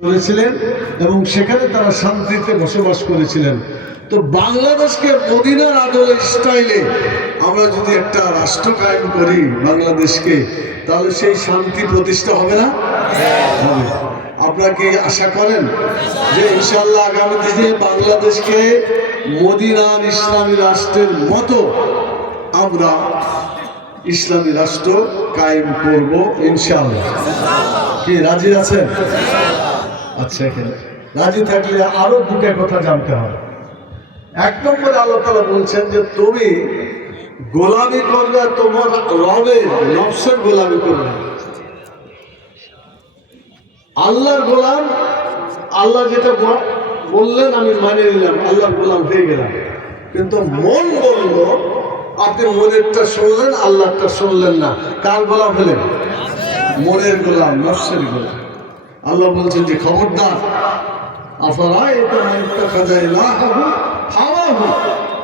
করেছিলেন এবং সেখানে তারা শান্তিতে বসবাস করেছিলেন। তো বাংলাদেশকে মদিনার আদলে স্টাইলে আমরা যদি একটা রাষ্ট্র কায়েম করি বাংলাদেশকে, তাহলে সেই শান্তি প্রতিষ্ঠা হবে না? হবে। আপনারা কি আশা করেন যে ইনশাআল্লাহ আগামী দিনে বাংলাদেশকে মদিনার ইসলামী রাষ্ট্রের মতো আমরা ইসলামী রাষ্ট্র কায়েম করব ইনশাআল্লাহ? কি রাজি আছেন? আচ্ছা, এখানে রাজি থাকলে আরো দুটো কথা জানতে হবে। এক নম্বরে আল্লাহ তাআলা বলছেন যে তুমি গোলামি করবে, তোমার রবের নফসের গোলামি করবে। আল্লাহর গোলাম, আল্লাহ যেটা বললেন আমি মানে নিলাম, আল্লাহর গোলাম হয়ে গেলাম। কিন্তু মন বলল, আপনি মনেরটা শুনলেন, আল্লাহটা শুনলেন না, কার গোলাম হলেন? মনের গোলাম, নফসের গোলাম। আল্লাহ বলছেন যে খবরদার,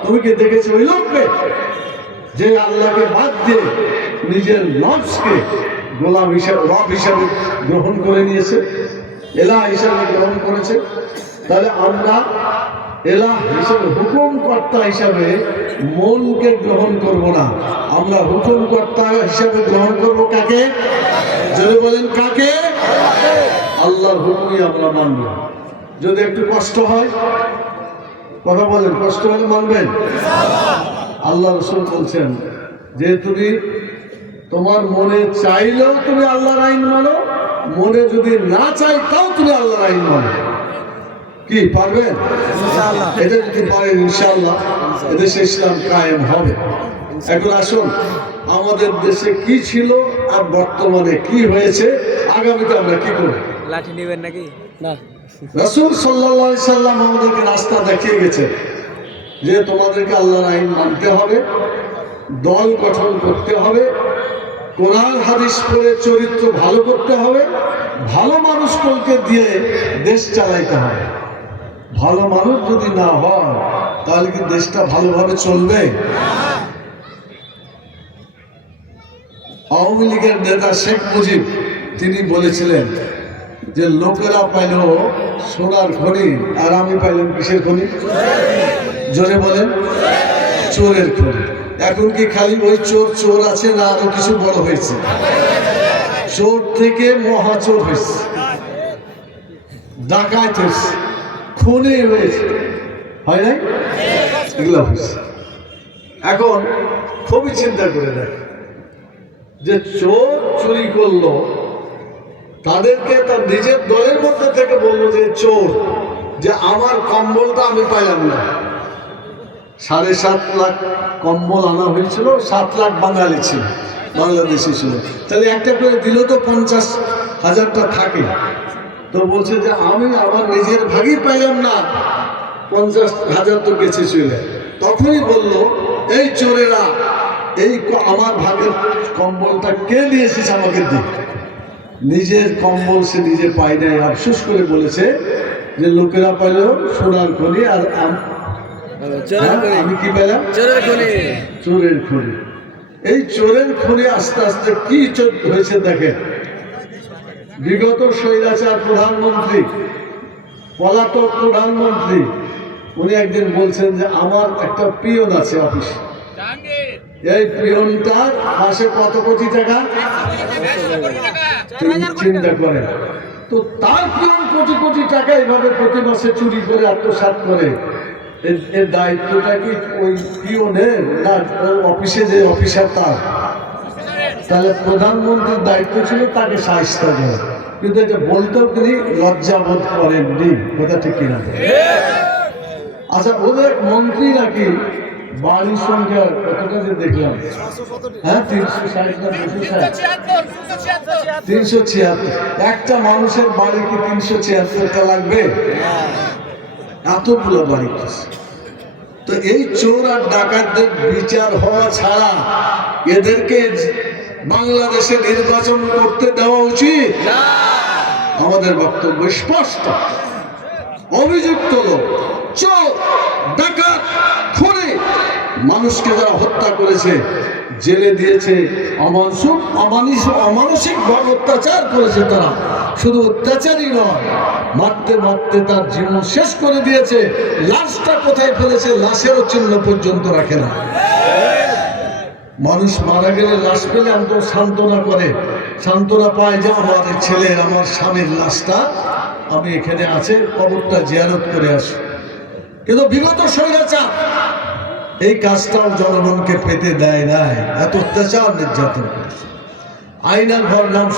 তুমি কি দেখেছো ওই লোককে যে আল্লাহকে বাদ দিয়ে নিজের নফসকে গোলাম হিসাবে, রব হিসাবে গ্রহণ করে নিয়েছে, এলাহ হিসাবে গ্রহণ করেছে? তাহলে আমরা এলাহ হিসাবে, হুকুমকর্তা হিসাবে মনকে গ্রহণ করব না, আমরা হুকুমকর্তা হিসাবে গ্রহণ করব কাকে? যদি বলেন কাকে? আল্লাহর হুকুমই আমরা মানব। যদি একটু কষ্ট হয়, কথা বলেন, কষ্ট হলে মানবেন? আল্লাহ রাসূল বলছেন যে তুমি তোমার মনে চাইলেও তুমি আল্লাহর আইন মানো, মনে যদি না চাই তাও তুমি আল্লাহর আইন মানো। কি পারবেন? এটা যদি পারেন ইনশাআল্লাহ এদেশে ইসলাম কায়েম হবে। এখন আসুন, আমাদের দেশে কি ছিল আর বর্তমানে কি হয়েছে, আগামীতে আমরা কি করব? লাঠি নেবেন নাকি? না, রাসূল সাল্লাল্লাহু আলাইহি সাল্লাম আমাদেরকে রাস্তা দেখিয়ে গেছেন যে তোমাদেরকে আল্লাহর আইন মানতে হবে, দল গঠন করতে হবে, কোরআন হাদিস পড়ে চরিত্র ভালো করতে হবে, ভালো মানুষকে দিয়ে দেশ চালাইতে হবে। ভালো মানুষ যদি না হয় তাহলে কি দেশটা ভালোভাবে চলবে? আওয়ামী লীগের নেতা শেখ মুজিব তিনি বলেছিলেন যে লোকেরা পাইল সোনার খনি আর আমি পাইলাম কিসের খনি? জোরে বলেন, চোরের খনি। এখন কি খালি ওই চোর চোর আছে, না আরো কিছু বড় হয়েছে? চোর থেকে মহাচোর হয়েছে, ডাকাত হয়েছে, খুনি হয়েছে, হয় নাই? এগুলো হয়েছে। এখন খুবই চিন্তা করে দেখ যে চোর চুরি করলো, তাদেরকে তার নিজের দলের মধ্যে থেকে বললো যে চোর, যে আমার কম্বলটা আমি পাইলাম না। 7.5 লাখ কম্বল আনা হয়েছিল, 7 লাখ বাঙালি ছিল, বাংলাদেশি ছিল, তাহলে একটা করে দিল তো 50,000টা থাকে। তো বলছে যে আমি আমার নিজের ভাগই পাইলাম না, 50,000 তো গেছে চলে। তখনই বললো এই চোরেরা, এই আমার ভাগের কম্বলটা কে নিয়েছিস আমাকে দিক। নিজের কম্বল সে নিজে পায় নাই, আফসোস করে বলেছে যে লোকেরা পাইল সোনার খনি আর আমি কি পেলাম? চোরের খনি। এই চোরের খনি আস্তে আস্তে কি হয়েছে দেখেন। বিগত স্বৈরাচার প্রধানমন্ত্রী, পলাতক প্রধানমন্ত্রী, উনি একদিন বলছেন যে আমার একটা পিয়ন আছে অফিসে, এই পিয়নটার মাসে কত কোটি টাকা? চিন্তা করেন তো, তার পিয়ন কোটি কোটি টাকা এইভাবে প্রতি মাসে চুরি করে আত্মসাৎ করে, এর দায়িত্বটা কি ওই পিয়নের না অফিসে যে অফিসার তার? তাহলে প্রধানমন্ত্রীর দায়িত্ব ছিল তাকে সাহায্য করা, কিন্তু এটা বলতেও তিনি লজ্জাবোধ করেননি। কথা ঠিক কিনা? আচ্ছা, ওদের মন্ত্রী নাকি বাড়ির সংখ্যা কতটা যে দেখলাম, হ্যাঁ 360 না 376। একটা মানুষের বাড়ি কি 376টা লাগবে? এতগুলো বাড়ি। তো এই চোর আর ডাকাতদের বিচার হওয়া ছাড়া এদেরকে বাংলাদেশে নির্বাচন করতে দেওয়া উচিত? আমাদের বক্তব্য স্পষ্ট। অভিযুক্ত লোক, চোর, ডাকাত, খুনি, মানুষকে যারা হত্যা করেছে, জেলে দিয়েছে, অমানসিক ভাবে অত্যাচার করেছে, তারা শুধু অত্যাচারই নয়, মারতে মারতে তার জীবন শেষ করে দিয়েছে। লাশটা কোথায় ফেলেছে লাশেরও চিহ্ন পর্যন্ত রাখে না। মানুষ মারা গেলে লাশ পেলে আমাকে সান্ত্বনা করে, সান্ত্বনা পায় যে আমার ছেলের, আমার স্বামীর লাশটা আমি এখানে আছে, কবরটা জিয়ারত করে আসি। কিন্তু বিগত স্বৈরাচার এই কাজটাও জনগণকে পেতে দেয় নাই, এত অত্যাচার নির্যাতন করেছে। আয়নার ঘর নাম